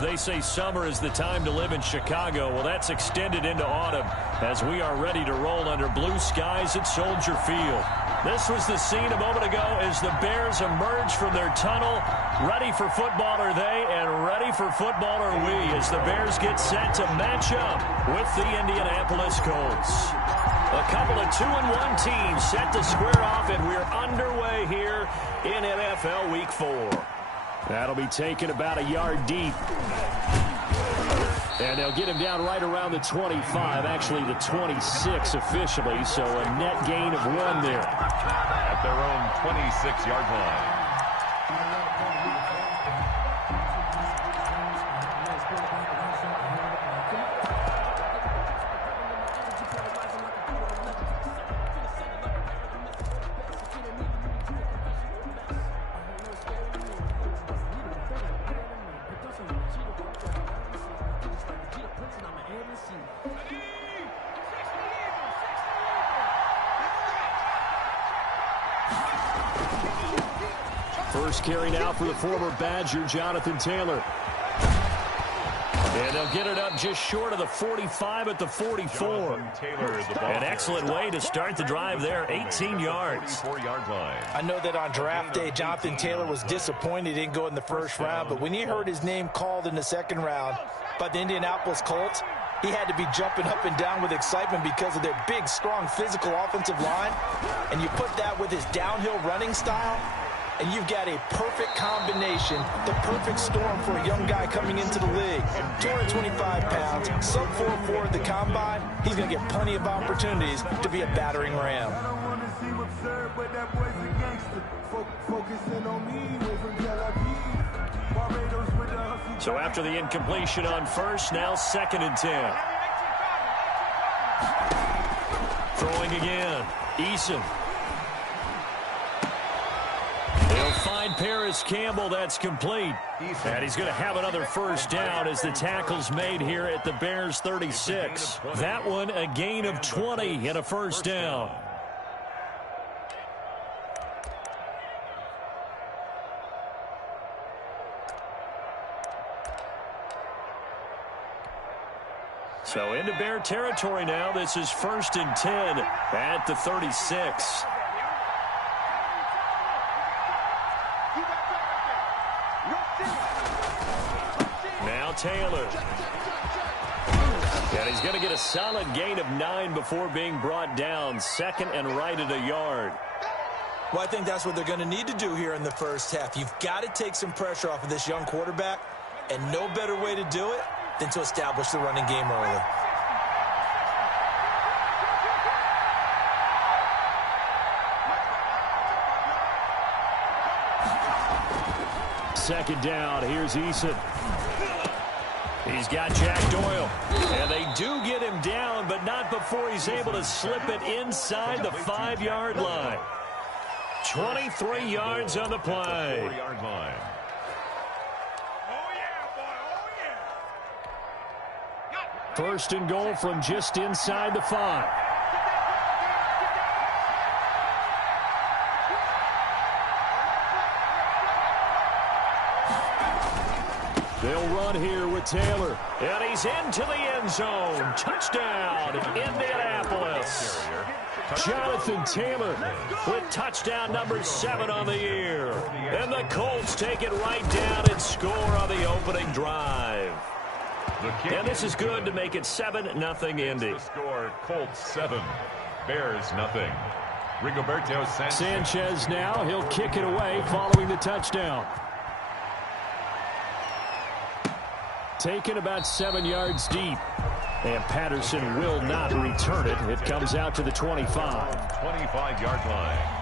They say summer is the time to live in Chicago. Well, that's extended into autumn as we are ready to roll under blue skies at Soldier Field. This was the scene a moment ago as the Bears emerge from their tunnel. Ready for football are they, and ready for football are we as the Bears get set to match up with the Indianapolis Colts. A couple of 2-1 teams set to square off, and we're underway here in NFL Week 4. That'll be taken about a yard deep. And they'll get him down right around the 25, actually the 26 officially, so a net gain of 1 there. At their own 26-yard line. First carry now for the former Badger, Jonathan Taylor. And they'll get it up just short of the 45 at the 44. An excellent way to start the drive there, 18 yards. I know that on draft day, Jonathan Taylor was disappointed he didn't go in the first round, but when he heard his name called in the second round by the Indianapolis Colts, he had to be jumping up and down with excitement because of their big, strong, physical offensive line. And you put that with his downhill running style, and you've got a perfect combination, the perfect storm for a young guy coming into the league. 225 pounds, sub-4.4 at the combine. He's going to get plenty of opportunities to be a battering ram. So after the incompletion on first, now 2nd and 10. Throwing again, Eason. They'll find Paris Campbell. That's complete. And he's going to have another first down as the tackle's made here at the Bears 36. That one a gain of 20 and a first down. So into Bear territory now. This is 1st and 10 at the 36. Now Taylor. And he's going to get a solid gain of 9 before being brought down. 2nd and right at a yard. Well, I think that's what they're going to need to do here in the first half. You've got to take some pressure off of this young quarterback, and no better way to do it than to establish the running game early. Second down, here's Eason. He's got Jack Doyle. And they do get him down, but not before he's able to slip it inside the 5-yard line. 23 yards on the play. First and goal from just inside the 5. They'll run here with Taylor. And he's into the end zone. Touchdown, Indianapolis. Jonathan Taylor with touchdown number 7 on the year. And the Colts take it right down and score on the opening drive. And this is good to make it 7-0 Indy. Score Colts 7, Bears 0. Rigoberto Sanchez now. He'll kick it away following the touchdown. Taken about 7 yards deep. And Patterson will not return it. It comes out to the 25. 25-yard line.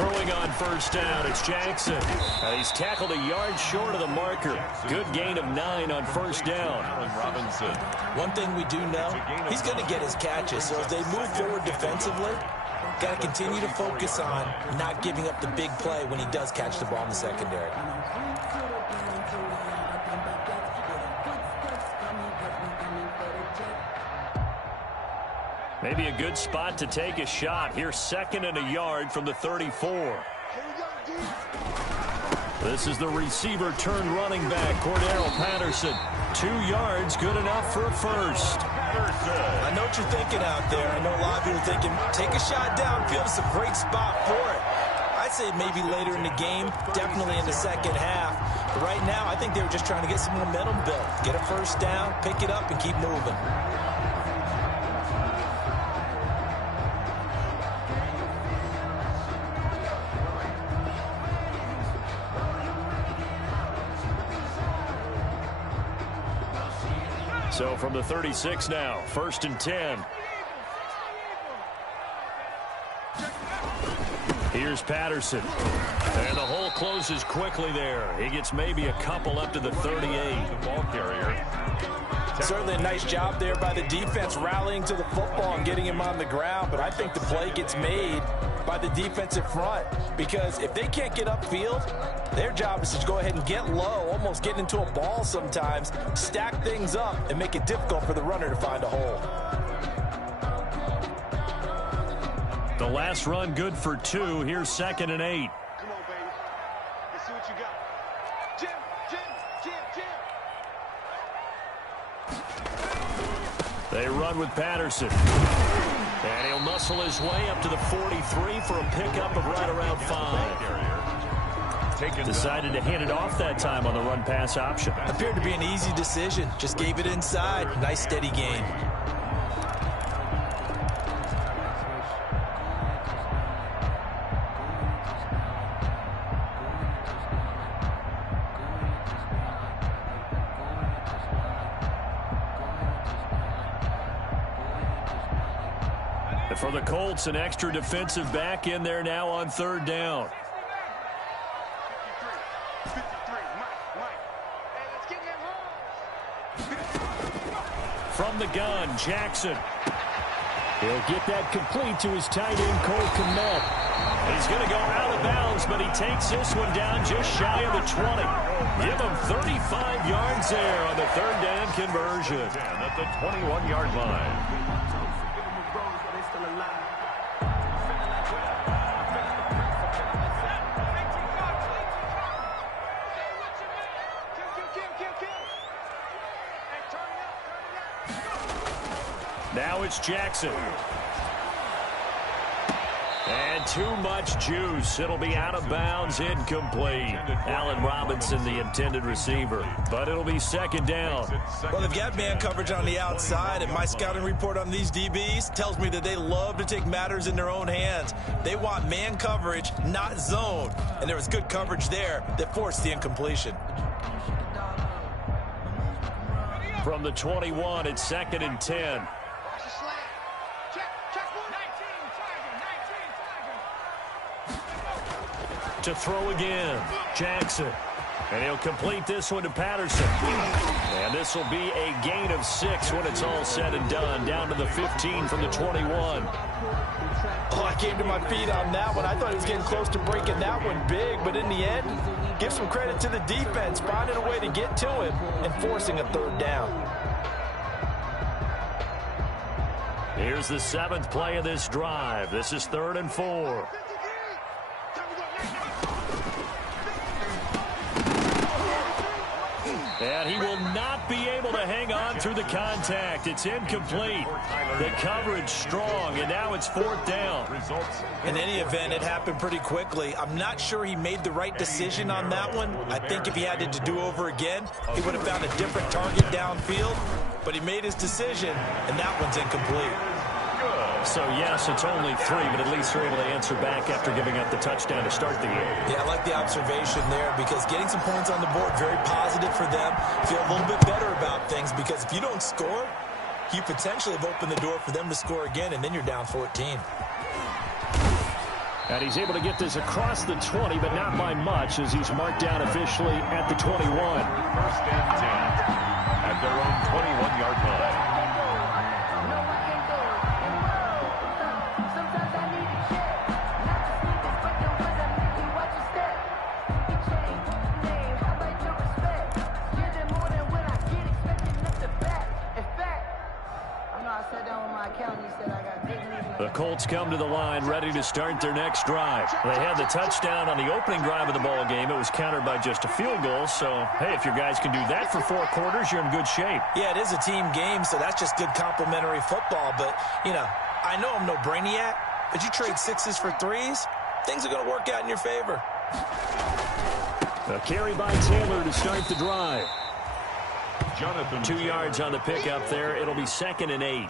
Throwing on first down, it's Jackson. He's tackled a yard short of the marker. Good gain of 9 on first down. Robinson. One thing we do know, he's going to get his catches. So as they move forward defensively, got to continue to focus on not giving up the big play when he does catch the ball in the secondary. Maybe a good spot to take a shot. Here's 2nd and a yard from the 34. This is the receiver turned running back, Cordero Patterson. 2 yards, good enough for a first. I know what you're thinking out there. I know a lot of you are thinking, take a shot downfield. It's a great spot for it. I'd say maybe later in the game, definitely in the second half. But right now, I think they were just trying to get some momentum built. Get a first down, pick it up, and keep moving. So from the 36 now, 1st and 10. Here's Patterson. And the hole closes quickly there. He gets maybe a couple up to the 38. The ball carrier. Certainly a nice job there by the defense rallying to the football and getting him on the ground. But I think the play gets made by the defensive front, because if they can't get upfield, their job is to go ahead and get low, almost get into a ball sometimes, stack things up, and make it difficult for the runner to find a hole. The last run good for 2. Here's 2nd and 8. Come on, baby. Let's see what you got. Jim, Jim, Jim, Jim. They run with Patterson. And he'll muscle his way up to the 43 for a pickup of right around 5. Decided to hand it off that time on the run-pass option. Appeared to be an easy decision. Just gave it inside. Nice steady gain. For the Colts, an extra defensive back in there now on 3rd down. 53, Mike. Hey, let's get that home. From the gun, Jackson. He'll get that complete to his tight end, Cole Kmet. He's going to go out of bounds, but he takes this one down just shy of the 20. Give him 35 yards there on the 3rd down conversion. At the 21-yard line. Now it's Jackson. And too much juice. It'll be out of bounds, incomplete. Allen Robinson, the intended receiver. But it'll be 2nd down. Well, they've got man coverage on the outside, and my scouting report on these DBs tells me that they love to take matters in their own hands. They want man coverage, not zone. And there was good coverage there that forced the incompletion. From the 21, it's 2nd and 10. To throw again, Jackson. And he'll complete this one to Patterson. And this will be a gain of 6 when it's all said and done. Down to the 15 from the 21. Oh, I came to my feet on that one. I thought he was getting close to breaking that one big, but in the end, give some credit to the defense, finding a way to get to him and forcing a 3rd down. Here's the 7th play of this drive. This is 3rd and 4. And he will not be able to hang on through the contact. It's incomplete. The coverage strong, and now it's 4th down. In any event, it happened pretty quickly. I'm not sure he made the right decision on that one. I think if he had it to do over again, he would have found a different target downfield. But he made his decision, and that one's incomplete. So, yes, it's only 3, but at least they're able to answer back after giving up the touchdown to start the game. Yeah, I like the observation there, because getting some points on the board, very positive for them. Feel a little bit better about things, because if you don't score, you potentially have opened the door for them to score again, and then you're down 14. And he's able to get this across the 20, but not by much as he's marked down officially at the 21. First and 10 at their own 21-yard line. The Colts come to the line ready to start their next drive. They had the touchdown on the opening drive of the ball game. It was countered by just a field goal. So, hey, if your guys can do that for 4 quarters, you're in good shape. Yeah, it is a team game, so that's just good complimentary football. But, you know, I know I'm no brainiac, but you trade 6s for 3s, things are going to work out in your favor. A carry by Taylor to start the drive. Jonathan 2 yards on the pickup there. It'll be 2nd and 8.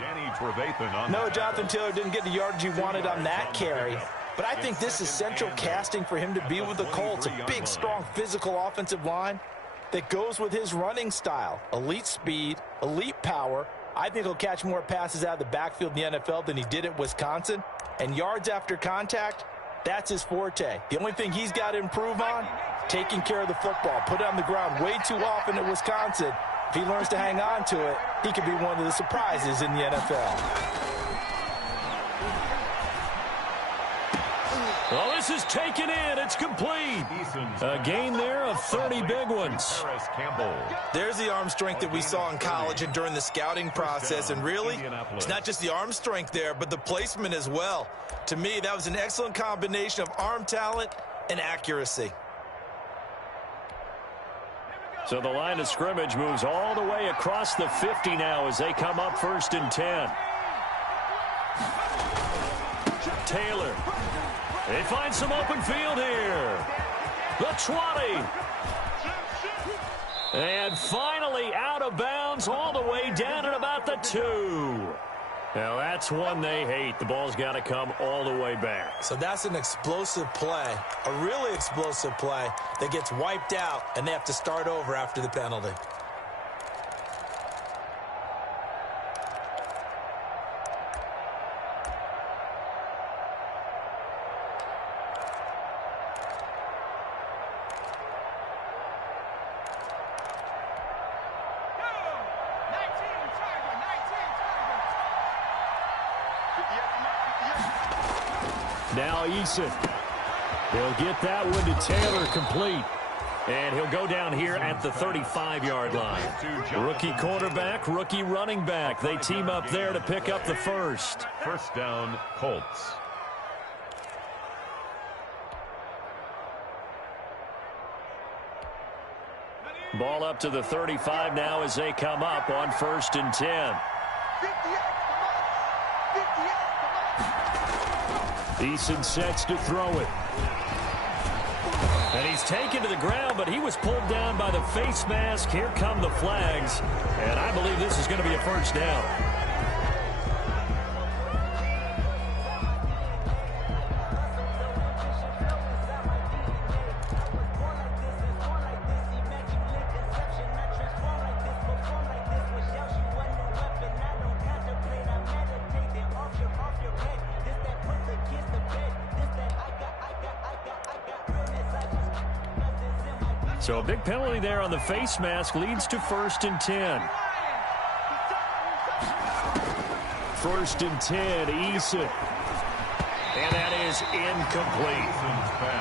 No, Jonathan Taylor didn't get the yardage he wanted on that carry. But I think this is central casting for him to be with the Colts. A big, strong, physical offensive line that goes with his running style. Elite speed, elite power. I think he'll catch more passes out of the backfield in the NFL than he did at Wisconsin. And yards after contact, that's his forte. The only thing he's got to improve on, taking care of the football. Put it on the ground way too often at Wisconsin. If he learns to hang on to it, he could be one of the surprises in the NFL. Well, this is taken in. It's complete. A gain there of 30 big ones. There's the arm strength that we saw in college and during the scouting process. And really, it's not just the arm strength there, but the placement as well. To me, that was an excellent combination of arm talent and accuracy. So the line of scrimmage moves all the way across the 50 now as they come up 1st and 10. Taylor. They find some open field here. The 20. And finally out of bounds all the way down at about the 2. Now that's one they hate. The ball's got to come all the way back. So that's an explosive play, a really explosive play that gets wiped out, and they have to start over after the penalty. Now Eason. He'll get that one to Taylor complete. And he'll go down here at the 35-yard line. Rookie quarterback, rookie running back. They team up there to pick up the first. First down, Colts. Ball up to the 35 now as they come up on 1st and 10. Eason sets to throw it. And he's taken to the ground, but he was pulled down by the face mask. Here come the flags. And I believe this is going to be a first down. So a big penalty there on the face mask leads to 1st and 10. 1st and 10, Eason. And that is incomplete.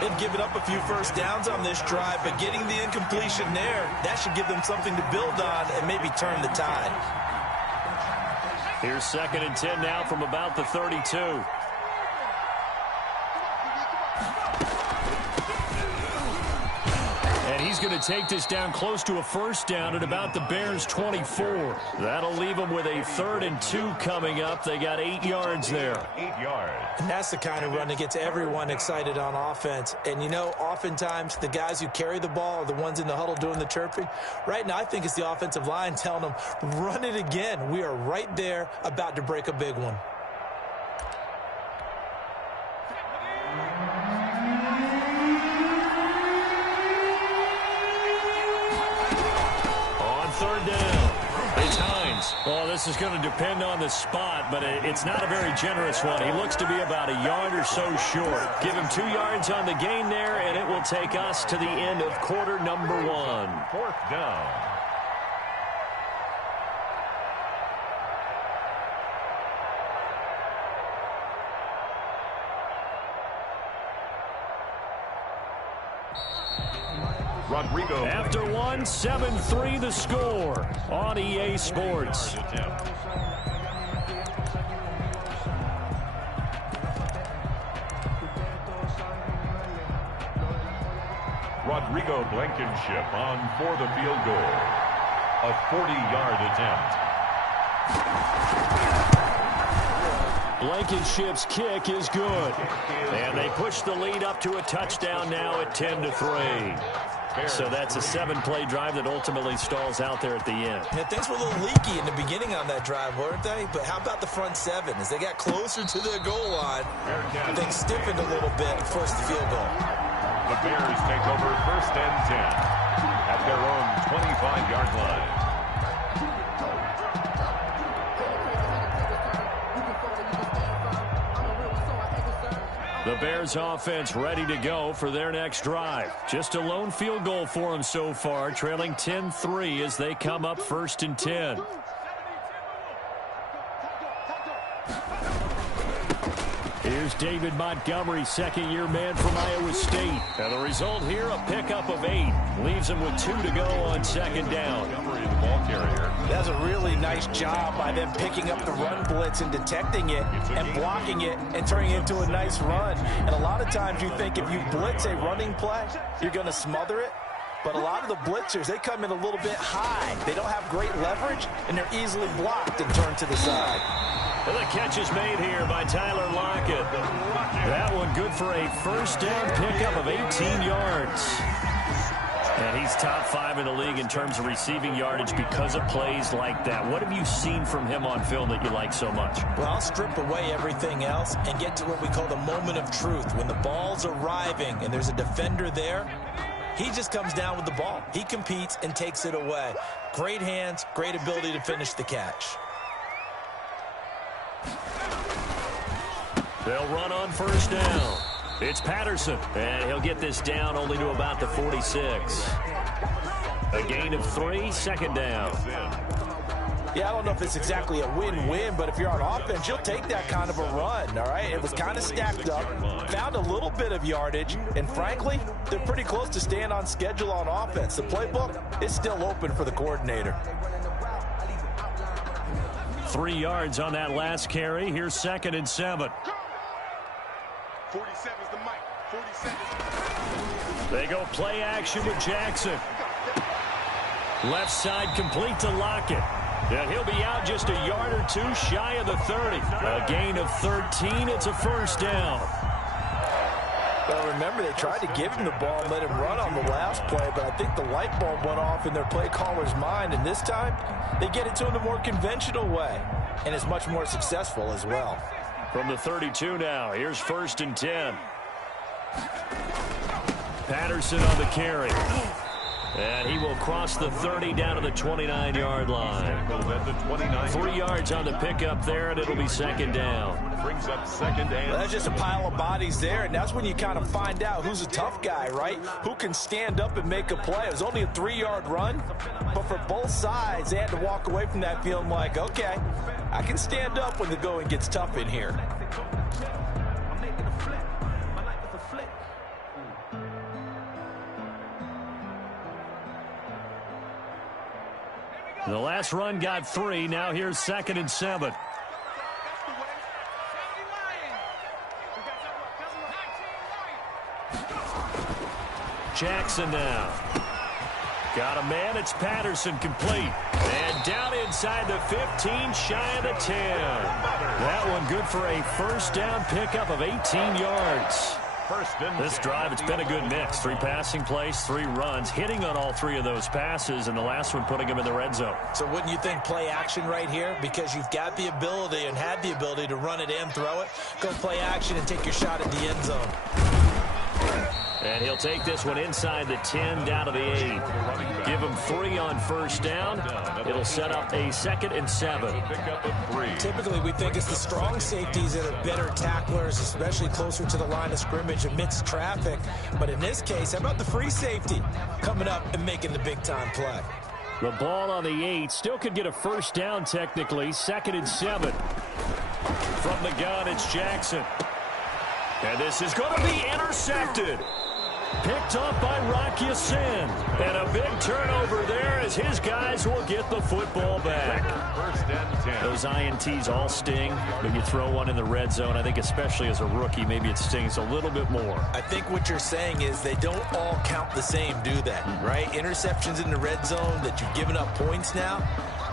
They've given up a few first downs on this drive, but getting the incompletion there, that should give them something to build on and maybe turn the tide. Here's 2nd and 10 now from about the 32. And he's going to take this down close to a first down at about the Bears' 24. That'll leave them with a 3rd and 2 coming up. They got 8 yards there. 8 yards. And that's the kind of run that gets everyone excited on offense. And, you know, oftentimes the guys who carry the ball are the ones in the huddle doing the chirping. Right now, I think it's the offensive line telling them, run it again. We are right there about to break a big one. On 3rd down, it's Hines. yards. Well, this is going to depend on the spot, but it's not a very generous one. He looks to be about a yard or so short. Give him 2 yards on the gain there, and it will take us to the end of quarter number 1. 4th down. Rodrigo. After 1, 7-3 the score on EA Sports. Rodrigo Blankenship on for the field goal. A 40-yard attempt. Blankenship's kick is good. And they push the lead up to a touchdown now at 10-3. So that's a 7-play drive that ultimately stalls out there at the end. Yeah, things were a little leaky in the beginning on that drive, weren't they? But how about the front 7? As they got closer to their goal line, things stiffened a little bit and forced the field goal. The Bears take over 1st and 10 at their own 25-yard line. The Bears offense ready to go for their next drive. Just a lone field goal for them so far, trailing 10-3 as they come up 1st and 10. Here's David Montgomery, second-year man from Iowa State. And the result here, a pickup of 8. Leaves him with 2 to go on 2nd down. Montgomery, the ball carrier. That's a really nice job by them picking up the run blitz and detecting it and blocking it and turning it into a nice run. And a lot of times you think if you blitz a running play, you're going to smother it. But a lot of the blitzers, they come in a little bit high. They don't have great leverage, and they're easily blocked and turned to the side. Well, the catch is made here by Tyler Lockett. That one good for a 1st down pickup of 18 yards. And he's top 5 in the league in terms of receiving yardage because of plays like that. What have you seen from him on film that you like so much? Well, I'll strip away everything else and get to what we call the moment of truth. When the ball's arriving and there's a defender there, he just comes down with the ball. He competes and takes it away. Great hands, great ability to finish the catch. They'll run on 1st down. It's Patterson, and he'll get this down only to about the 46. A gain of 3, 2nd down. Yeah, I don't know if it's exactly a win-win, but if you're on offense, you'll take that kind of a run, all right? It was kind of stacked up, found a little bit of yardage, and frankly, they're pretty close to staying on schedule on offense. The playbook is still open for the coordinator. 3 yards on that last carry. Here's 2nd and 7. 47's the mic. 47's They go play action with Jackson. Left side complete to Lockett. And he'll be out just a yard or 2 shy of the 30. A gain of 13. It's a 1st down. Well, remember, they tried to give him the ball and let him run on the last play, but I think the light bulb went off in their play caller's mind, and this time they get it to him the more conventional way, and it's much more successful as well. From the 32 now, here's 1st and 10. Patterson on the carry. And he will cross the 30 down to the 29-yard line. 3 yards on the pickup there, and it'll be 2nd down. Brings up 2nd and. Well, that's just a pile of bodies there, and that's when you kind of find out who's a tough guy, right? Who can stand up and make a play. It was only a 3-yard run, but for both sides, they had to walk away from that feeling like, okay, I can stand up when the going gets tough in here. The last run got 3. Now here's 2nd and 7. Jackson now. Got a man. It's Patterson complete. And down inside the 15, shy of the 10. That one good for a 1st down pickup of 18 yards. This drive, it's been a good mix. 3 passing plays, 3 runs, hitting on all 3 of those passes, and the last one putting him in the red zone. So wouldn't you think play action right here? Because you've got the ability and had the ability to run it and throw it. Go play action and take your shot at the end zone. And he'll take this one inside the 10 down to the 8. Give him 3 on first down. It'll set up a 2nd and 7. Typically, we think it's the strong safeties that are better tacklers, especially closer to the line of scrimmage amidst traffic. But in this case, how about the free safety coming up and making the big-time play? The ball on the 8 still could get a first down technically. 2nd and 7. From the gun, it's Jackson. And this is going to be intercepted. Picked up by Rock Ya-Sin. And a big turnover there as his guys will get the football back. First and 10. Those INTs all sting, but you throw one in the red zone. I think especially as a rookie, maybe it stings a little bit more. I think what you're saying is they don't all count the same, do they? Right? Interceptions in the red zone that you've given up points now,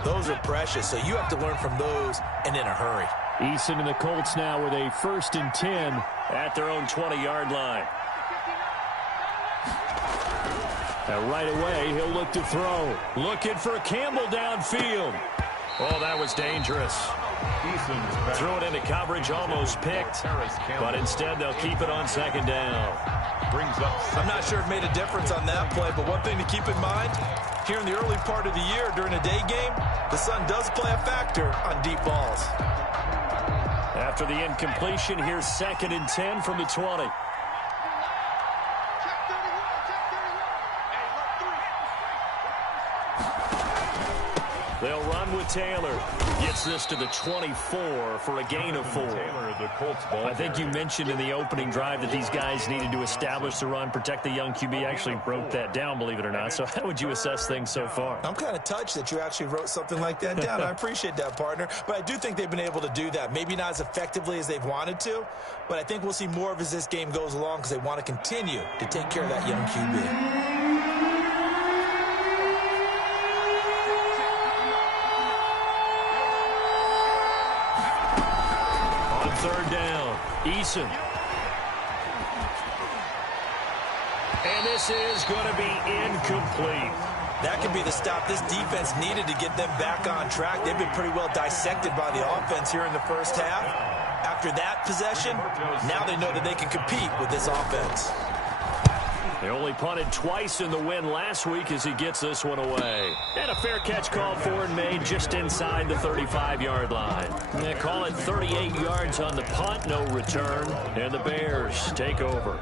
those are precious. So you have to learn from those and in a hurry. Eason and the Colts now with a 1st and 10 at their own 20-yard line. And right away, he'll look to throw. Looking for Campbell downfield. Oh, that was dangerous. Threw it into coverage, almost picked. But instead, they'll keep it on 2nd down. I'm not sure it made a difference on that play, but one thing to keep in mind, here in the early part of the year during a day game, the sun does play a factor on deep balls. After the incompletion, here's 2nd and 10 from the 20. They'll run with Taylor. Gets this to the 24 for a gain of 4. I think you mentioned in the opening drive that these guys needed to establish the run, protect the young QB. I actually wrote that down, believe it or not. So how would you assess things so far? I'm kind of touched that you actually wrote something like that down. I appreciate that, partner. But I do think they've been able to do that. Maybe not as effectively as they've wanted to, but I think we'll see more of as this game goes along because they want to continue to take care of that young QB. Third down, Eason. And this is going to be incomplete. That could be the stop this defense needed to get them back on track. They've been pretty well dissected by the offense here in the first half. After that possession, now they know that they can compete with this offense. They only punted twice in the win last week as he gets this one away. And a fair catch called for and made just inside the 35-yard line. They call it 38 yards on the punt, no return. And the Bears take over.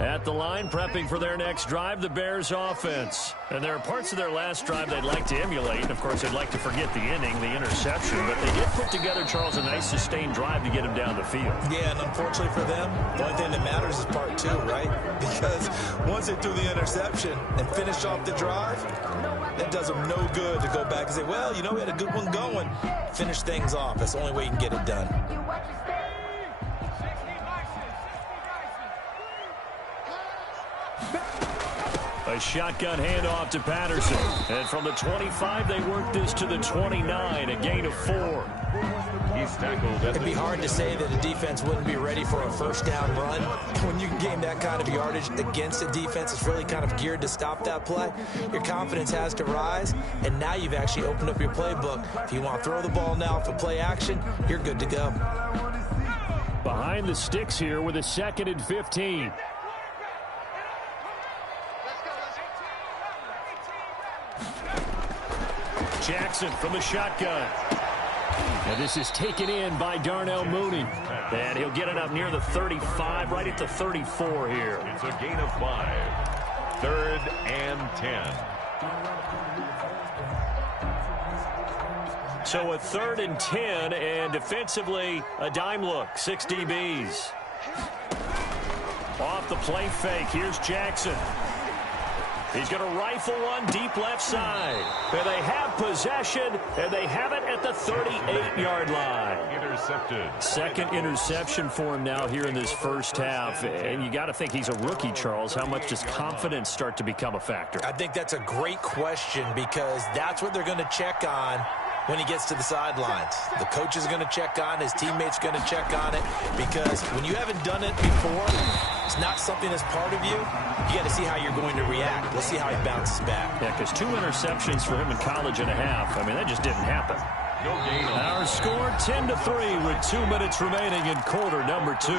At the line, prepping for their next drive, the Bears offense. And there are parts of their last drive they'd like to emulate. Of course, they'd like to forget the inning, the interception. But they did put together, Charles, a nice sustained drive to get him down the field. Yeah, and unfortunately for them, the only thing that matters is part 2, right? Because once they threw the interception and finished off the drive, that does them no good to go back and say, well, you know, we had a good one going. Finish things off. That's the only way you can get it done. A shotgun handoff to Patterson. And from the 25, they work this to the 29, a gain of 4. He's tackled. It'd be hard to say that a defense wouldn't be ready for a first down run. When you can gain that kind of yardage against a defense that's really kind of geared to stop that play, your confidence has to rise, and now you've actually opened up your playbook. If you want to throw the ball now for play action, you're good to go. Behind the sticks here with a 2nd and 15. Jackson from the shotgun. And this is taken in by Darnell Mooney. And he'll get it up near the 35, right at the 34 here. It's a gain of 5. 3rd and 10. So a 3rd and 10, and defensively, a dime look. 6 DBs. Off the play fake, here's Jackson. He's going to rifle one deep left side. And they have possession, and they have it at the 38-yard line. Intercepted. 2nd interception for him now here in this first half. And you got to think he's a rookie, Charles. How much does confidence start to become a factor? I think that's a great question because that's what they're going to check on when he gets to the sidelines. The coach is going to check on it. His teammates are going to check on it, because when you haven't done it before, it's not something that's part of you. You got to see how you're going to react. We'll see how he bounces back. Yeah, because 2 interceptions for him in college and a half. I mean, that just didn't happen. Our score 10-3 with 2 minutes remaining in quarter number 2.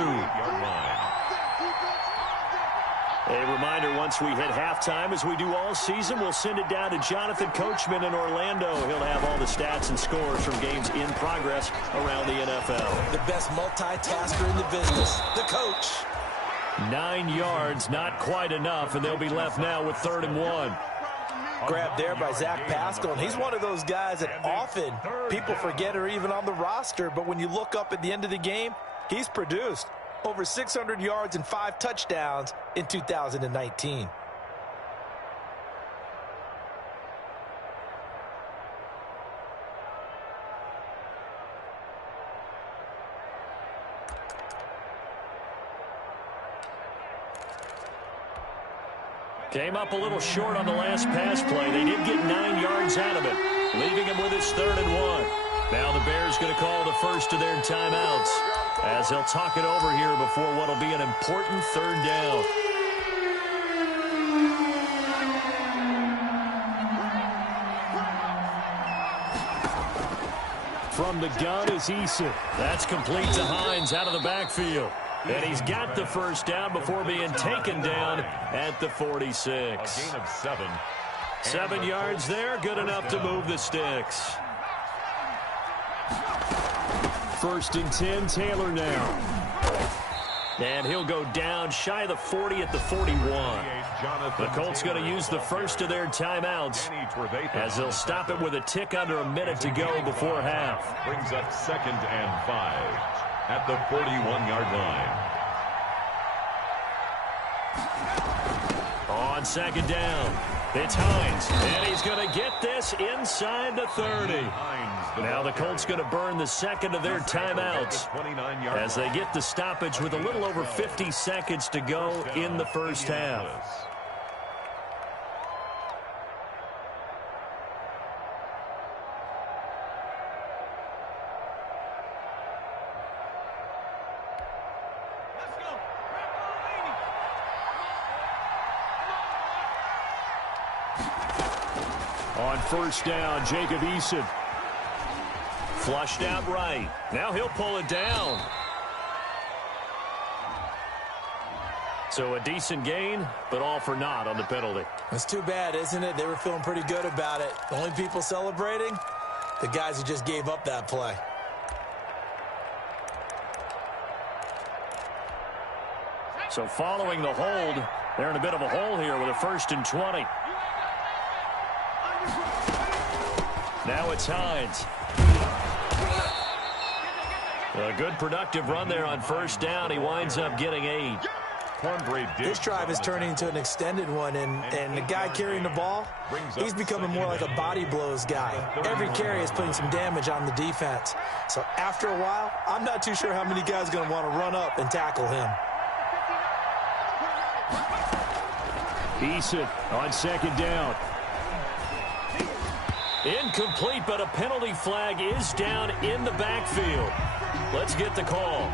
A reminder, once we hit halftime, as we do all season, we'll send it down to Jonathan Coachman in Orlando. He'll have all the stats and scores from games in progress around the NFL. The best multitasker in the business, the coach. 9 yards, not quite enough, and they'll be left now with 3rd and 1. Grabbed there by Zach Pascal, and he's one of those guys that often people forget are even on the roster, but when you look up at the end of the game, he's produced over 600 yards and 5 touchdowns in 2019. Came up a little short on the last pass play. They did get 9 yards out of it, leaving him with his 3rd and 1. Now the Bears going to call the first of their timeouts, as they'll talk it over here before what will be an important 3rd down. From the gun is Eason. That's complete to Hines out of the backfield. And he's got the 1st down before being taken down at the 46. A gain of 7. 7 yards there, good enough to move the sticks. 1st and 10, Taylor now. And he'll go down shy of the 40 at the 41. The Colts going to use the first of their timeouts, as they'll stop it with a tick under a minute to go before half. Brings up 2nd and 5 at the 41-yard line. On 2nd down, it's Hines, and he's going to get this inside the 30. Now the Colts going to burn the 2nd of their timeouts as they get the stoppage with a little over 50 seconds to go in the first half. On 1st down, Jacob Eason. Flushed out right. Now he'll pull it down. So a decent gain, but all for naught on the penalty. That's too bad, isn't it? They were feeling pretty good about it. The only people celebrating, the guys who just gave up that play. So following the hold, they're in a bit of a hole here with a 1st and 20. Now it's Hines. A good productive run there on 1st down. He winds up getting 8. This drive is turning into an extended one, and the guy carrying the ball, he's becoming more like a body blows guy. Every carry is putting some damage on the defense. So after a while, I'm not too sure how many guys are going to want to run up and tackle him. Eason on 2nd down. Incomplete, but a penalty flag is down in the backfield. Let's get the call.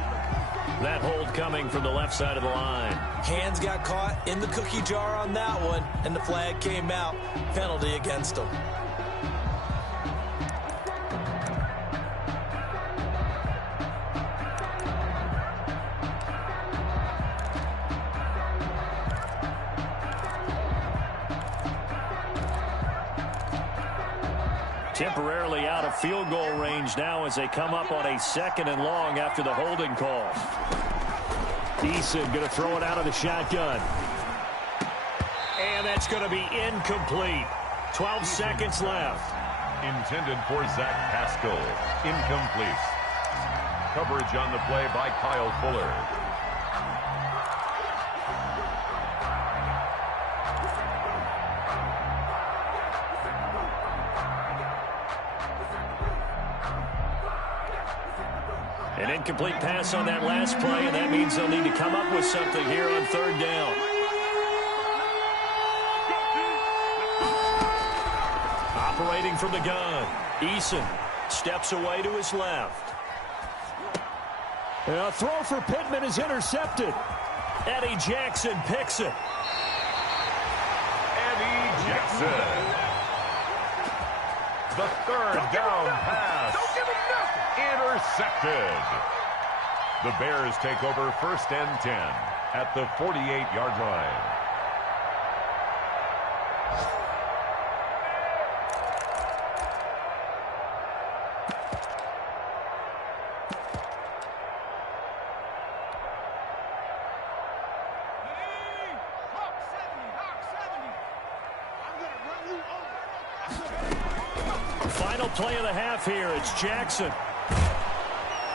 That hold coming from the left side of the line. Hands got caught in the cookie jar on that one, and the flag came out. Penalty against him. Temporarily out of field goal range now as they come up on a 2nd and long after the holding call. Eason going to throw it out of the shotgun. And that's going to be incomplete. 12 seconds left. Intended for Zach Pascal. Incomplete. Coverage on the play by Kyle Fuller. An incomplete pass on that last play, and that means they'll need to come up with something here on 3rd down. Operating from the gun. Eason steps away to his left. A throw for Pittman is intercepted. Eddie Jackson picks it. Eddie Jackson. The third down pass. Don't give him nothing. Intercepted. The Bears take over 1st and 10 at the 48-yard line. Final play of the half here. It's Jackson.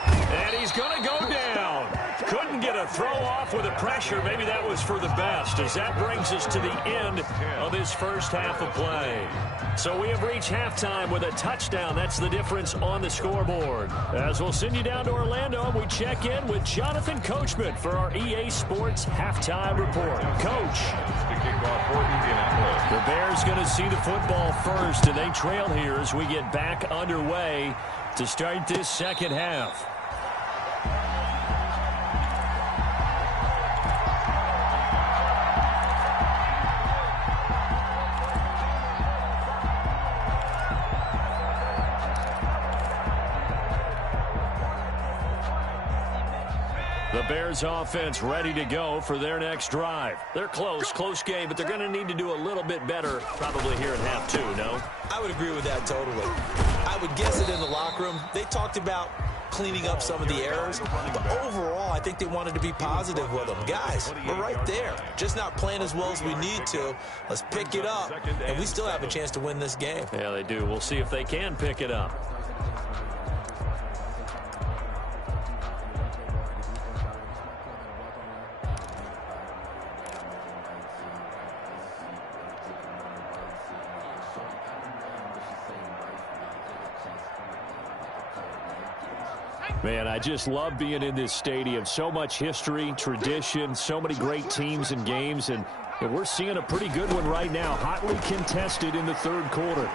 And he's going to go down. Couldn't get a throw off with the pressure. Maybe that was for the best, as that brings us to the end of this first half of play. So we have reached halftime with a touchdown. That's the difference on the scoreboard. As we'll send you down to Orlando, we check in with Jonathan Coachman for our EA Sports Halftime Report. Coach. To kick off for Indianapolis. The Bears going to see the football first, and they trail here as we get back underway to start this second half. The Bears offense ready to go for their next drive. They're close game, but they're going to need to do a little bit better probably here in half two, no? I would agree with that totally. I would guess it in the locker room. They talked about cleaning up some of the errors, but overall, I think they wanted to be positive with them. Guys, we're right there. Just not playing as well as we need to. Let's pick it up, and we still have a chance to win this game. Yeah, they do. We'll see if they can pick it up. Man, I just love being in this stadium. So much history, tradition, so many great teams and games, and we're seeing a pretty good one right now, hotly contested in the third quarter.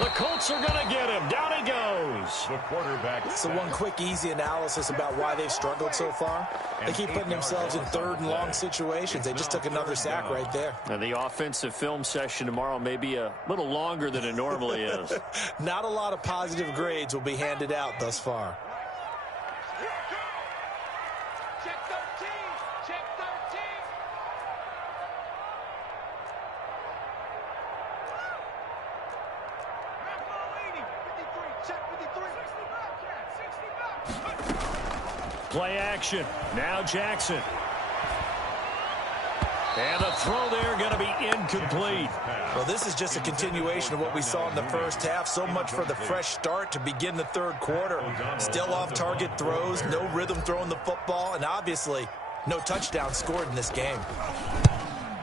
The Colts are going to get him. Down he goes. The quarterback. So one quick, easy analysis about why they've struggled so far. They keep putting themselves in third and long situations. They just took another sack right there. And the offensive film session tomorrow may be a little longer than it normally is. Not a lot of positive grades will be handed out thus far. Check 13. Check 13. Check 53. 60 back. Play action. Now Jackson. And the throw there going to be incomplete. Well, this is just a continuation of what we saw in the first half. So much for the fresh start to begin the third quarter. Still off-target throws, no rhythm throwing the football, and obviously no touchdown scored in this game.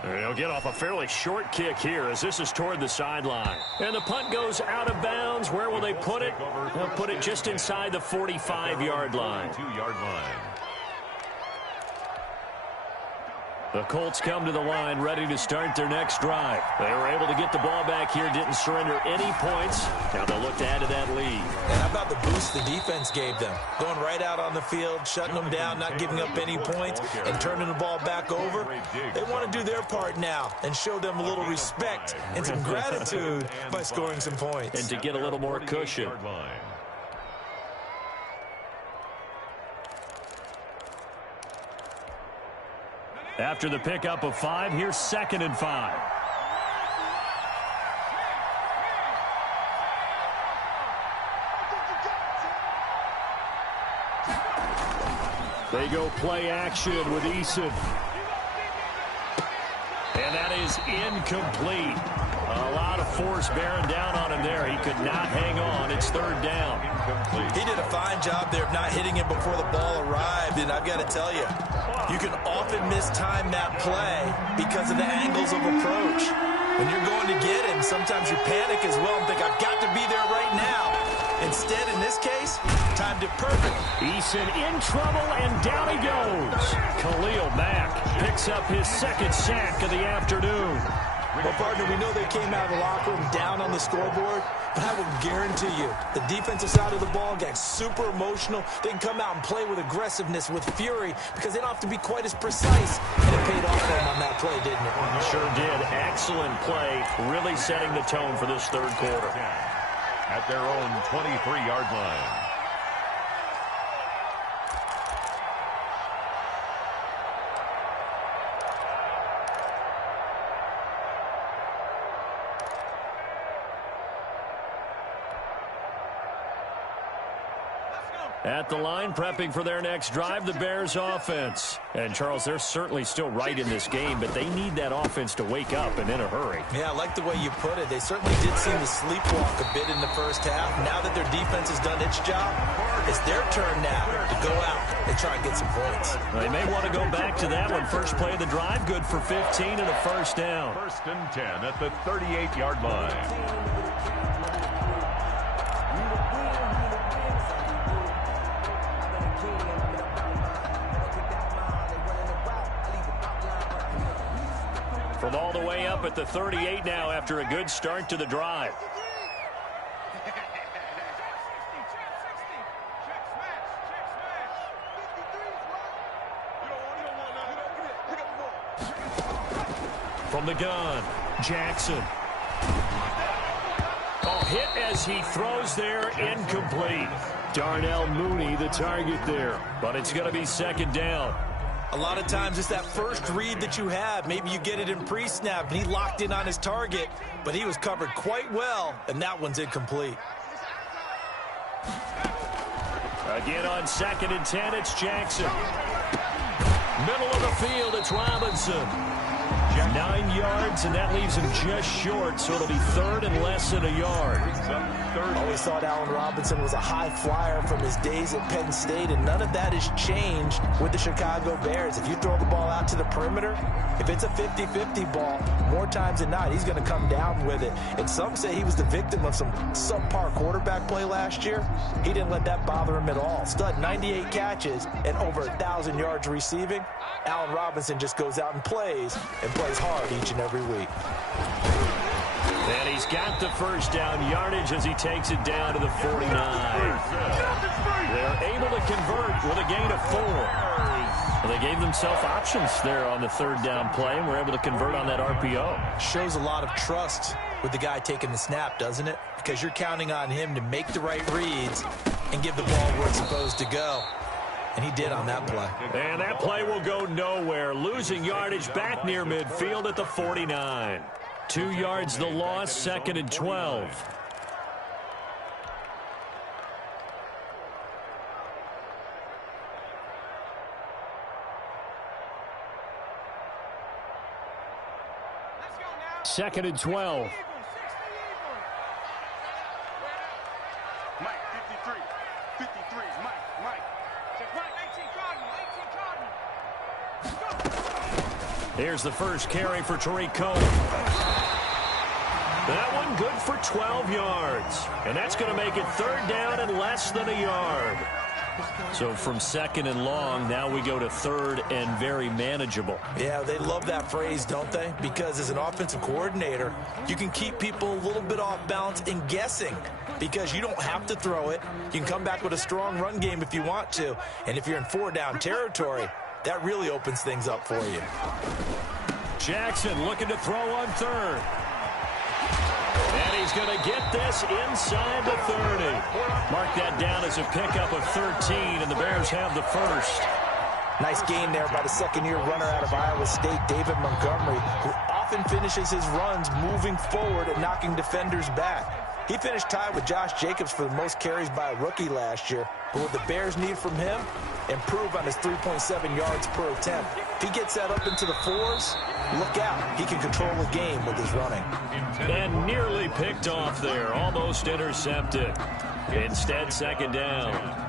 They'll get off a fairly short kick here as this is toward the sideline. And the punt goes out of bounds. Where will they put it? They'll put it just inside the 45-yard line. 2-yard line. The Colts come to the line ready to start their next drive. They were able to get the ball back here, didn't surrender any points. Now they'll look to add to that lead. And how about the boost the defense gave them? Going right out on the field, shutting them down, not giving up any points, and turning the ball back over. They want to do their part now and show them a little respect and some gratitude by scoring some points. And to get a little more cushion. After the pickup of 5, here's 2nd and 5. They go play action with Eason. And that is incomplete. A lot of force bearing down on him there. He could not hang on. It's 3rd down. He did a fine job there of not hitting it before the ball arrived. And I've got to tell you, you can often mistime that play because of the angles of approach. When you're going to get him, sometimes you panic as well and think, I've got to be there right now. Instead, in this case, timed it perfect. Eason in trouble, and down he goes. Khalil Mack picks up his 2nd sack of the afternoon. Well, partner, we know they came out of the locker room down on the scoreboard, but I will guarantee you the defensive side of the ball got super emotional. They can come out and play with aggressiveness, with fury, because they don't have to be quite as precise, and it paid off for them on that play, didn't it? Sure did. Excellent play, really setting the tone for this third quarter. At their own 23-yard line. At the line, prepping for their next drive, the Bears offense. And, Charles, they're certainly still right in this game, but they need that offense to wake up and in a hurry. Yeah, I like the way you put it. They certainly did seem to sleepwalk a bit in the first half. Now that their defense has done its job, it's their turn now to go out and try and get some points. They may want to go back to that one. First play of the drive, good for 15 and a first down. 1st and 10 at the 38-yard line. From all the way up at the 38 now after a good start to the drive. From the gun, Jackson. Oh, hit as he throws there, incomplete. Darnell Mooney, the target there. But it's going to be second down. A lot of times it's that first read that you have. Maybe you get it in pre-snap, and he locked in on his target, but he was covered quite well, and that one's incomplete. Again on 2nd and 10, it's Jackson. Middle of the field, it's Robinson. 9 yards, and that leaves him just short, so it'll be 3rd and less than a yard. Always thought Allen Robinson was a high flyer from his days at Penn State, and none of that has changed with the Chicago Bears. If you throw the ball out to the perimeter, if it's a 50-50 ball, more times than not, he's going to come down with it. And some say he was the victim of some subpar quarterback play last year. He didn't let that bother him at all. Still had 98 catches and over 1,000 yards receiving. Allen Robinson just goes out and plays hard each and every week. And he's got the first down yardage as he takes it down to the 49. They're able to convert with a gain of 4. Well, they gave themselves options there on the 3rd down play, and were able to convert on that RPO. Shows a lot of trust with the guy taking the snap, doesn't it? Because you're counting on him to make the right reads and give the ball where it's supposed to go. And he did on that play. And that play will go nowhere. Losing yardage back near midfield at the 49. 2 yards the loss, 2nd and 12. Second and 12. Mike, 53. 53. Mike. Check Mike. 18 Cardinal. Here's the first carry for Tariq Cohen. That one good for 12 yards. And that's going to make it 3rd down and less than a yard. So from 2nd and long, now we go to 3rd and very manageable. Yeah, they love that phrase, don't they? Because as an offensive coordinator, you can keep people a little bit off balance and guessing because you don't have to throw it. You can come back with a strong run game if you want to. And if you're in 4-down territory, that really opens things up for you. Jackson looking to throw on 3rd. And he's going to get this inside the 30. Mark that down as a pickup of 13, and the Bears have the first. Nice gain there by the second-year runner out of Iowa State, David Montgomery, who often finishes his runs moving forward and knocking defenders back. He finished tied with Josh Jacobs for the most carries by a rookie last year. But what the Bears need from him, improve on his 3.7 yards per attempt. If he gets that up into the 4s, look out. He can control the game with his running. And nearly picked off there, almost intercepted. Instead, 2nd down.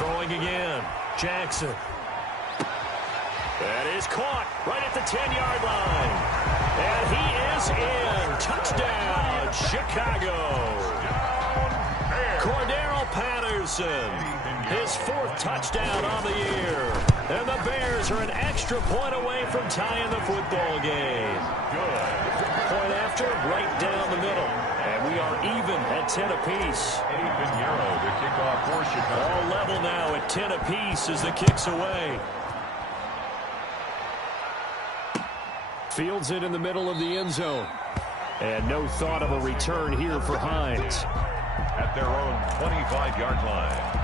Throwing again. Jackson. That is caught right at the 10-yard line. And he is in. Touchdown, Chicago. Cordero Patterson, his 4th touchdown on the year. And the Bears are an extra point away from tying the football game. Good. Point after, right down the middle. And we are even at 10 apiece. The kickoff for Chicago. All level now at 10 apiece as the kick's away. Fields it in the middle of the end zone. And no thought of a return here for Hines. At their own 25-yard line.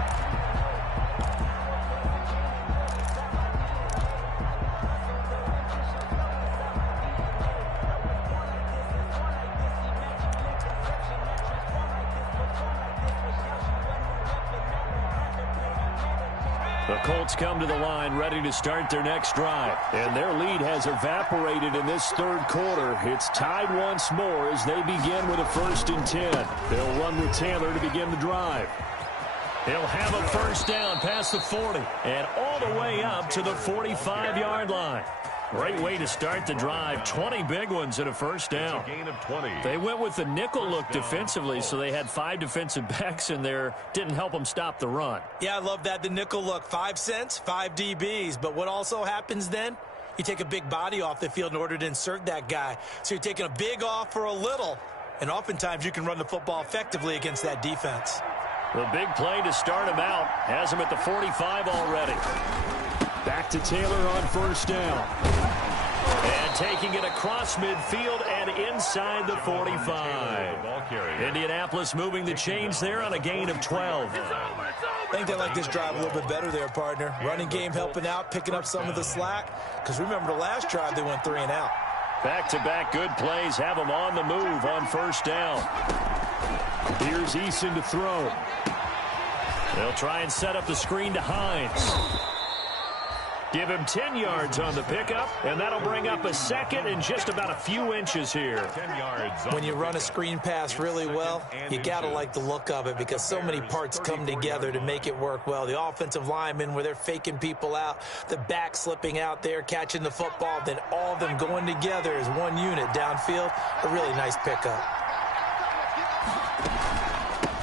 The Colts come to the line ready to start their next drive. And their lead has evaporated in this 3rd quarter. It's tied once more as they begin with a 1st and 10. They'll run with Taylor to begin the drive. He'll have a 1st down past the 40 and all the way up to the 45-yard line. Great way to start the drive. 20 big ones and a 1st down. It's a gain of 20. They went with the nickel look defensively, so they had 5 defensive backs in there. Didn't help them stop the run. Yeah, I love that, the nickel look. 5 cents, 5 DBs. But what also happens then? You take a big body off the field in order to insert that guy. So you're taking a big off for a little. And oftentimes you can run the football effectively against that defense. The big play to start him out. Has him at the 45 already. Back to Taylor on 1st down. And taking it across midfield and inside the 45. Indianapolis moving the chains there on a gain of 12. I think they like this drive a little bit better there, partner. Running game helping out, picking up some of the slack. Because remember the last drive they went 3 and out. Back-to-back good plays have them on the move on 1st down. Here's Eason to throw. They'll try and set up the screen to Hines. Give him 10 yards on the pickup, and that'll bring up a 2nd and just about a few inches here. 10 yards. When you run a screen pass really well, you got to like the look of it because so many parts come together to make it work well. The offensive linemen where they're faking people out, the back slipping out there, catching the football, then all of them going together as one unit downfield. A really nice pickup.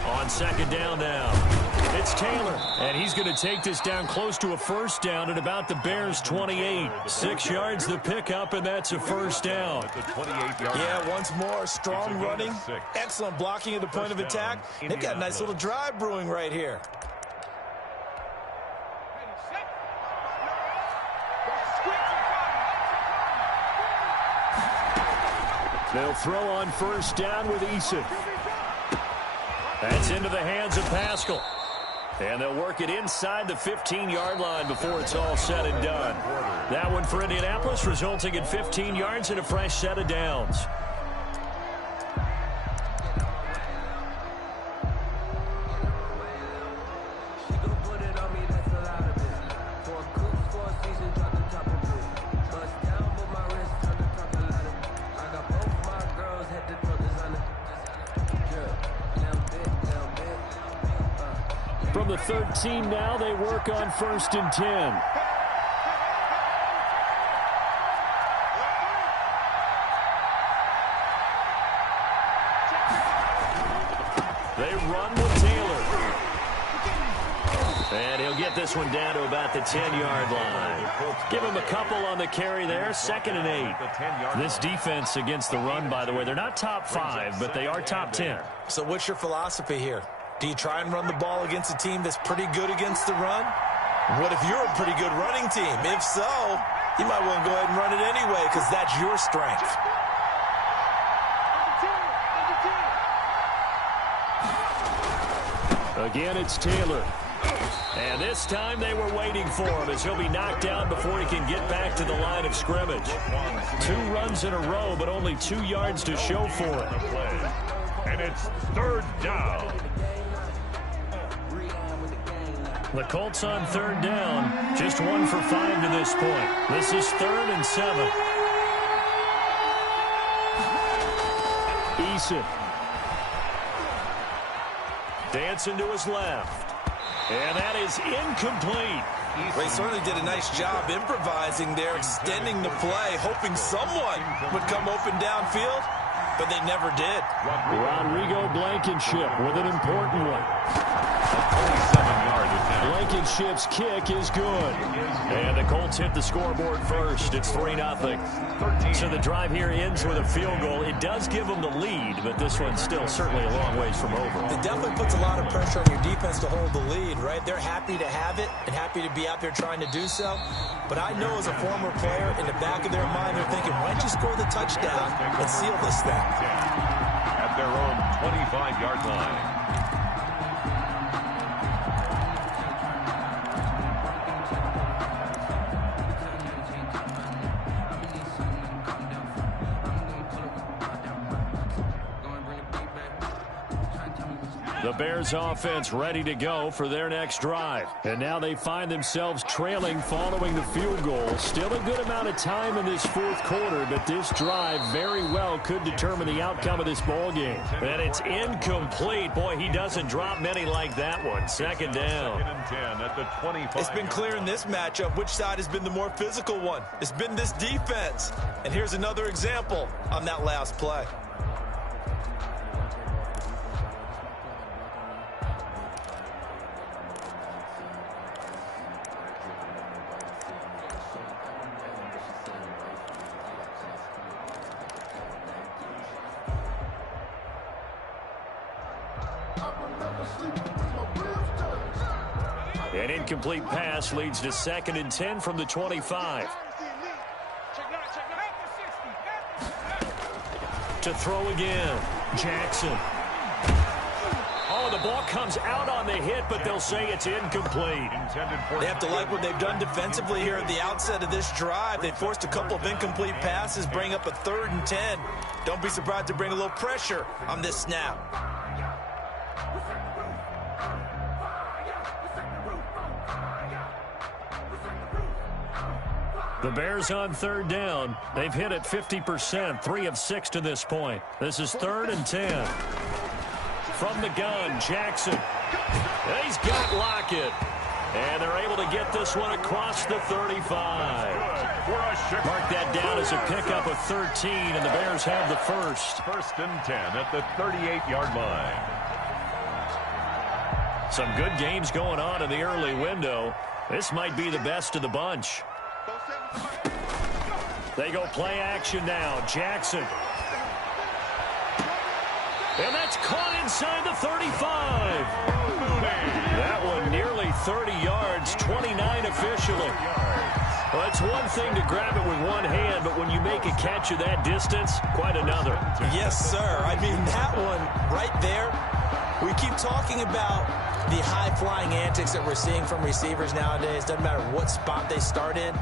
On 2nd down now. It's Taylor, and he's going to take this down close to a 1st down at about the Bears' 28. 6 yards the pickup, and that's a 1st down. Yeah, once more, strong running, excellent blocking at the point of attack. They've got a nice little drive brewing right here. They'll throw on 1st down with Eason. That's into the hands of Pascal. And they'll work it inside the 15-yard line before it's all said and done. That one for Indianapolis, resulting in 15 yards and a fresh set of downs. From the 13 now, they work on 1st and 10. They run with Taylor. And he'll get this one down to about the 10-yard line. Give him a couple on the carry there. 2nd and 8. This defense against the run, by the way, they're not top 5, but they are top 10. So what's your philosophy here? Do you try and run the ball against a team that's pretty good against the run? What if you're a pretty good running team? If so, you might want to go ahead and run it anyway because that's your strength. Again, it's Taylor. And this time they were waiting for him as he'll be knocked down before he can get back to the line of scrimmage. 2 runs in a row, but only 2 yards to show for it. And it's 3rd down. The Colts on 3rd down, just 1 for 5 to this point. This is 3rd and 7. Eason. Dancing to his left. And that is incomplete. Well, he certainly did a nice job improvising there, extending the play, hoping someone would come open downfield, but they never did. Rodrigo Blankenship with an important one. 27-yard attempt. Blankenship's kick is good. And the Colts hit the scoreboard first. It's 3-0. So the drive here ends with a field goal. It does give them the lead, but this one's still certainly a long ways from over. It definitely puts a lot of pressure on your defense to hold the lead, right? They're happy to have it and happy to be out there trying to do so. But I know as a former player, in the back of their mind, they're thinking, why don't you score the touchdown and seal this thing? At their own 25-yard line. The Bears offense ready to go for their next drive. And now they find themselves trailing following the field goal. Still a good amount of time in this fourth quarter, but this drive very well could determine the outcome of this ball game. And it's incomplete. Boy, he doesn't drop many like that one. Second down. 2nd and 10 at the 25. It's been clear in this matchup which side has been the more physical one. It's been this defense. And here's another example on that last play. An incomplete pass leads to 2nd and 10 from the 25. To throw again. Jackson. Oh, the ball comes out on the hit, but they'll say it's incomplete. They have to like what they've done defensively here at the outset of this drive. They forced a couple of incomplete passes, bring up a 3rd and 10. Don't be surprised to bring a little pressure on this snap. The Bears on 3rd down. They've hit it 50%, 3 of 6 to this point. This is 3rd and 10. From the gun, Jackson. He's got Lockett. And they're able to get this one across the 35. Mark that down as a pickup of 13, and the Bears have the first. 1st and 10 at the 38-yard line. Some good games going on in the early window. This might be the best of the bunch. They go play action now. Jackson. And that's caught inside the 35. That one nearly 30 yards, 29 officially. Well, it's one thing to grab it with one hand, but when you make a catch of that distance, quite another. Yes, sir. I mean, that one right there, we keep talking about the high-flying antics that we're seeing from receivers nowadays. Doesn't matter what spot they start in.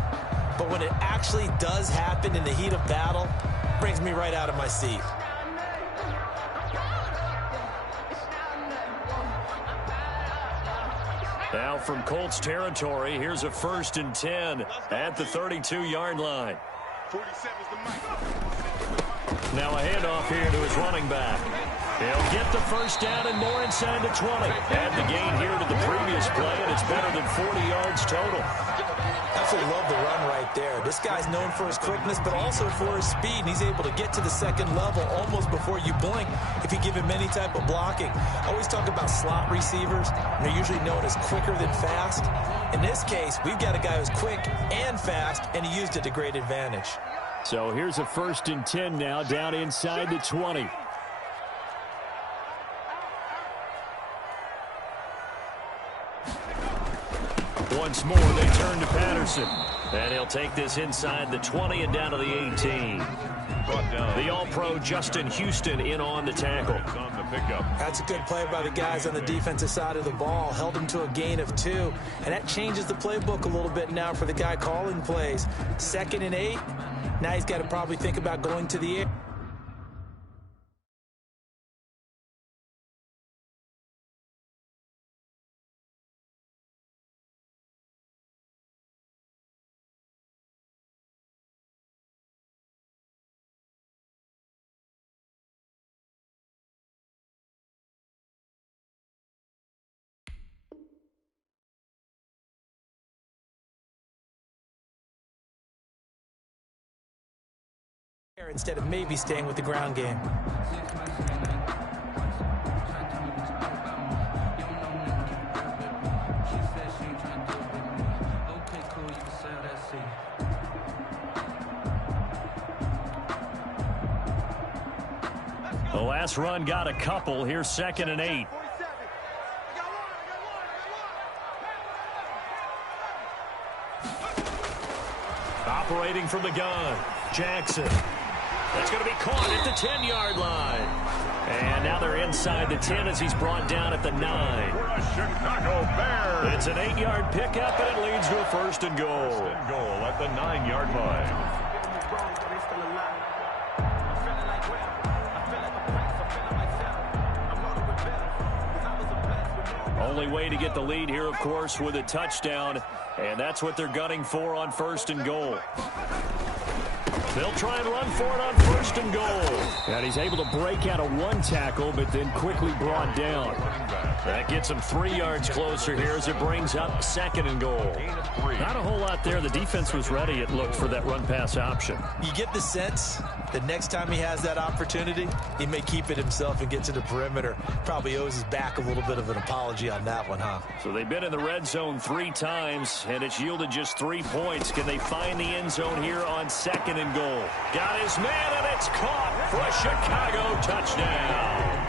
But when it actually does happen in the heat of battle, it brings me right out of my seat. Now from Colts territory, here's a 1st and 10 at the 32-yard line. Now a handoff here to his running back. He'll get the first down and more inside the 20. Add the gain here to the previous play, and it's better than 40 yards total. Absolutely love the run right there. This guy's known for his quickness, but also for his speed. And he's able to get to the second level almost before you blink if you give him any type of blocking. I always talk about slot receivers, and they're usually known as quicker than fast. In this case, we've got a guy who's quick and fast, and he used it to great advantage. So here's a 1st and 10 now down inside the 20. Once more, they turn to Patterson. And he'll take this inside the 20 and down to the 18. The All-Pro Justin Houston in on the tackle. That's a good play by the guys on the defensive side of the ball. Held him to a gain of 2. And that changes the playbook a little bit now for the guy calling plays. 2nd and 8. Now he's got to probably think about going to the air. instead of maybe staying with the ground game. The last run got a couple. Here's 2nd and 8. Operating from the gun, Jackson. That's going to be caught at the 10-yard line. And now they're inside the 10 as he's brought down at the 9. For the Chicago Bears. It's an 8-yard pickup, and it leads to a 1st and goal. 1st and goal at the 9-yard line. Only way to get the lead here, of course, with a touchdown, and that's what they're gunning for on 1st and goal. They'll try and run for it on 1st and goal. And he's able to break out of one tackle, but then quickly brought down. That gets him 3 yards closer here as it brings up 2nd and goal. Not a whole lot there. The defense was ready, it looked, for that run-pass option. You get the sense that next time he has that opportunity, he may keep it himself and get to the perimeter. Probably owes his back a little bit of an apology on that one, huh? So they've been in the red zone 3 times, and it's yielded just 3 points. Can they find the end zone here on 2nd and goal? Got his man, and it's caught for a Chicago touchdown.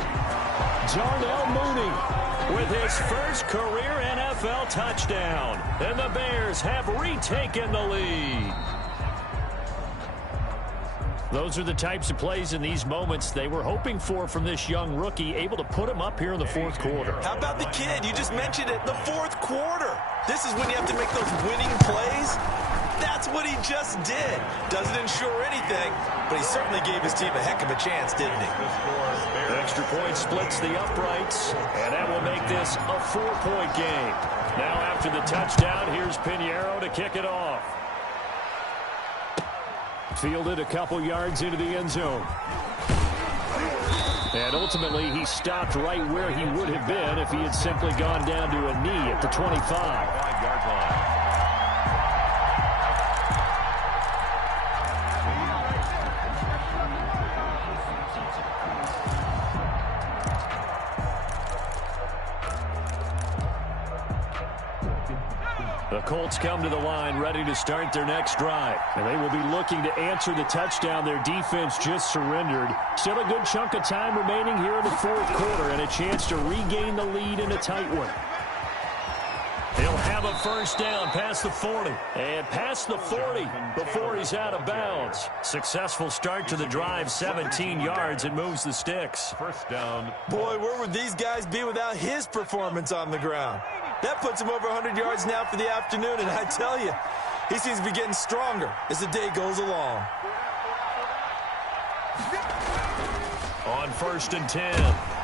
Darnell Mooney with his first career NFL touchdown. And the Bears have retaken the lead. Those are the types of plays in these moments they were hoping for from this young rookie, able to put him up here in the 4th quarter. How about the kid? You just mentioned it, the 4th quarter. This is when you have to make those winning plays. That's what he just did. Doesn't ensure anything, but he certainly gave his team a heck of a chance, didn't he? The extra point splits the uprights, and that will make this a 4-point game. Now after the touchdown, here's Pinheiro to kick it off. Fielded a couple yards into the end zone. And ultimately, he stopped right where he would have been if he had simply gone down to a knee at the 25. 5-yard line. The Colts come to the line ready to start their next drive. And they will be looking to answer the touchdown their defense just surrendered. Still a good chunk of time remaining here in the 4th quarter and a chance to regain the lead in a tight one. He'll have a first down past the 40. And past the 40 before he's out of bounds. Successful start to the drive, 17 yards, and moves the sticks. First down. Boy, where would these guys be without his performance on the ground? That puts him over 100 yards now for the afternoon, and I tell you, he seems to be getting stronger as the day goes along. On 1st and 10,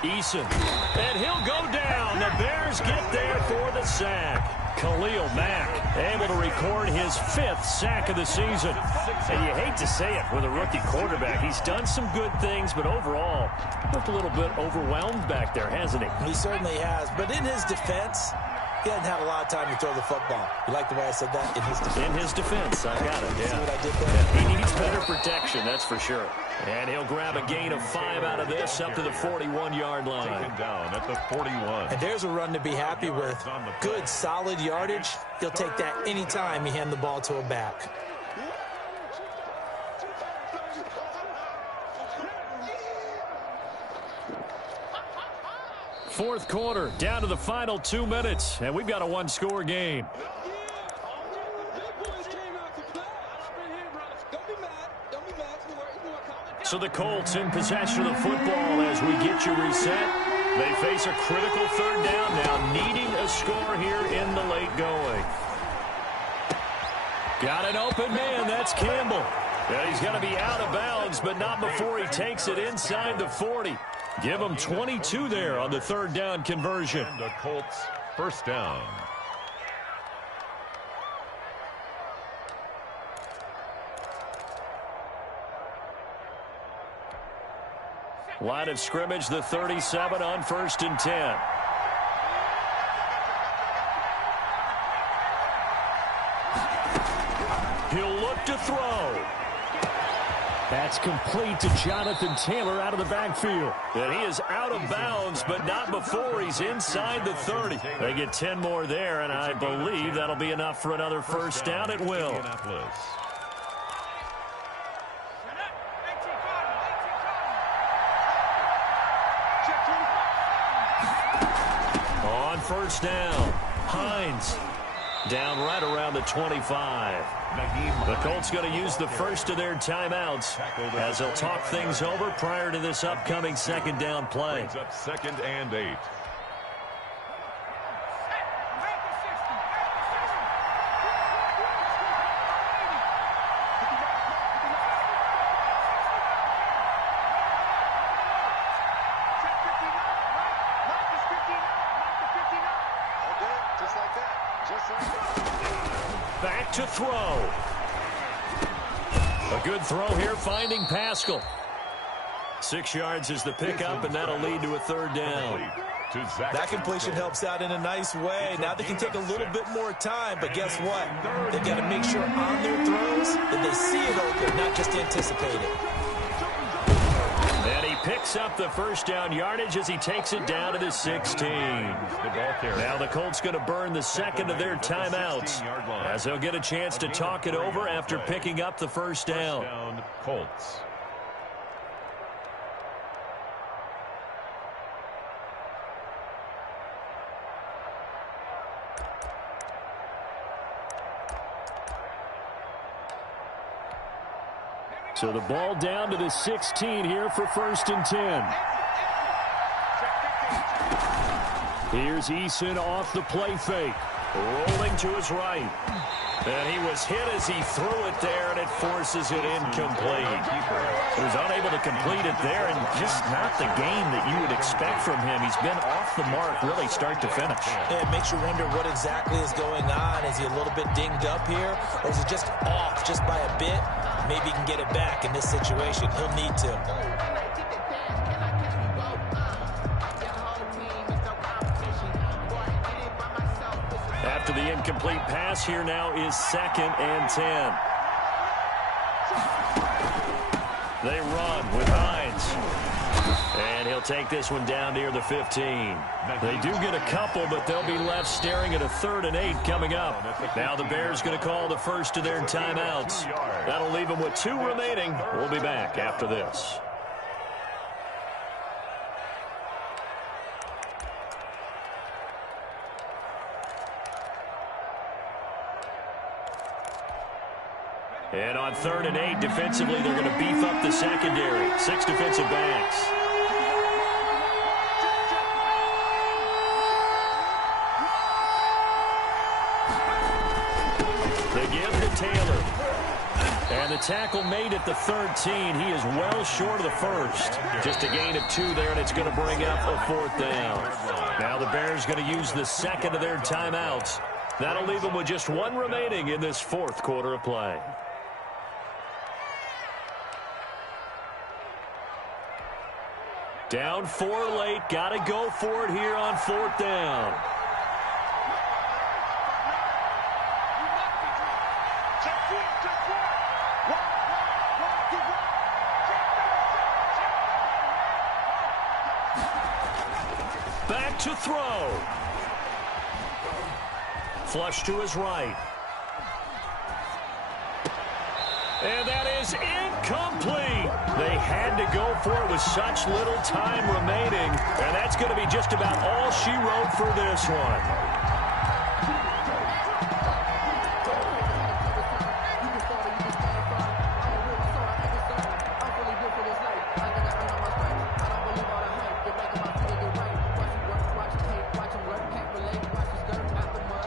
Eason. And he'll go down. The Bears get there for the sack. Khalil Mack able to record his 5th sack of the season. And you hate to say it with a rookie quarterback. He's done some good things, but overall, looked a little bit overwhelmed back there, hasn't he? He certainly has. But in his defense, he hasn't had a lot of time to throw the football. You like the way I said that? In his defense. In his defense, I got it. See Yeah. what I did there? He needs better protection, that's for sure. And he'll grab a gain of 5 out of this up to the 41-yard line. Taken down at the 41. And there's a run to be happy with. Good, solid yardage. He'll take that anytime he hand the ball to a back. Fourth quarter, down to the final 2 minutes, and we've got a 1-score game. So the Colts in possession of the football as we get you reset. They face a critical 3rd down now, needing a score here in the late going. Got an open man, that's Campbell. And he's going to be out of bounds, but not before he takes it inside the 40. Give him 22 there on the 3rd down conversion. And the Colts first down. Line of scrimmage, the 37 on 1st and 10. He'll look to throw. That's complete to Jonathan Taylor out of the backfield. And he is out of bounds, but not before he's inside the 30. They get 10 more there, and I believe that'll be enough for another first down at will. On first down, Hines down right around the 25. The Colts going to use the first of their timeouts as they'll talk things over prior to this upcoming second down play. Brings up 2nd and 8. Back to throw. A good throw here, finding Pascal. 6 yards is the pickup, and that'll lead to a third down. That completion helps out in a nice way. Now they can take a little bit more time, but guess what? They've got to make sure on their throws that they see it open, not just anticipate it. And he picks up the first down yardage as he takes it down to the 16. Now the Colts going to burn the second of their timeouts as they'll get a chance to talk it over after picking up the first down. Colts. So the ball down to the 16 here for 1st and 10. Here's Eason off the play fake. Rolling to his right. And he was hit as he threw it there, and it forces it incomplete. He was unable to complete it there, and just not the game that you would expect from him. He's been off the mark really start to finish. Yeah, it makes you wonder what exactly is going on. Is he a little bit dinged up here, or is it just off just by a bit? Maybe he can get it back in this situation. He'll need to. After the incomplete pass, here now is 2nd and 10. They run with Hines. And he'll take this one down near the 15. They do get a couple, but they'll be left staring at a 3rd and 8 coming up. Now the Bears going to call the first of their timeouts. That'll leave them with 2 remaining. We'll be back after this. And on 3rd and 8, defensively, they're going to beef up the secondary. 6 defensive backs. They give to Taylor. And the tackle made at the 13. He is well short of the first. Just a gain of 2 there, and it's going to bring up a 4th down. Now the Bears going to use the second of their timeouts. That'll leave them with just 1 remaining in this 4th quarter of play. Down 4 late. Got to go for it here on 4th down. Back to throw. Flush to his right. And that is incomplete. They had to go for it with such little time remaining. And that's going to be just about all she wrote for this one.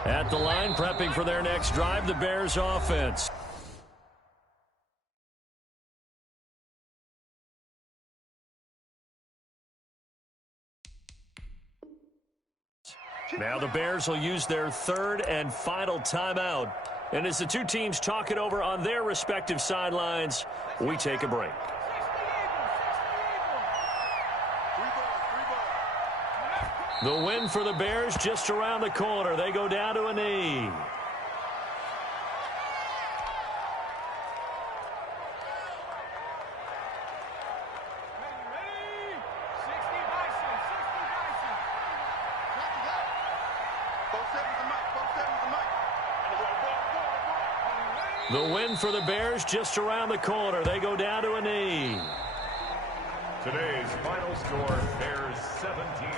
At the line, prepping for their next drive, the Bears offense. Now the Bears will use their 3rd and final timeout. And as the 2 teams talk it over on their respective sidelines, we take a break. The win for the Bears just around the corner. They go down to a knee. The win for the Bears just around the corner. They go down to a knee. Today's final score, Bears 17,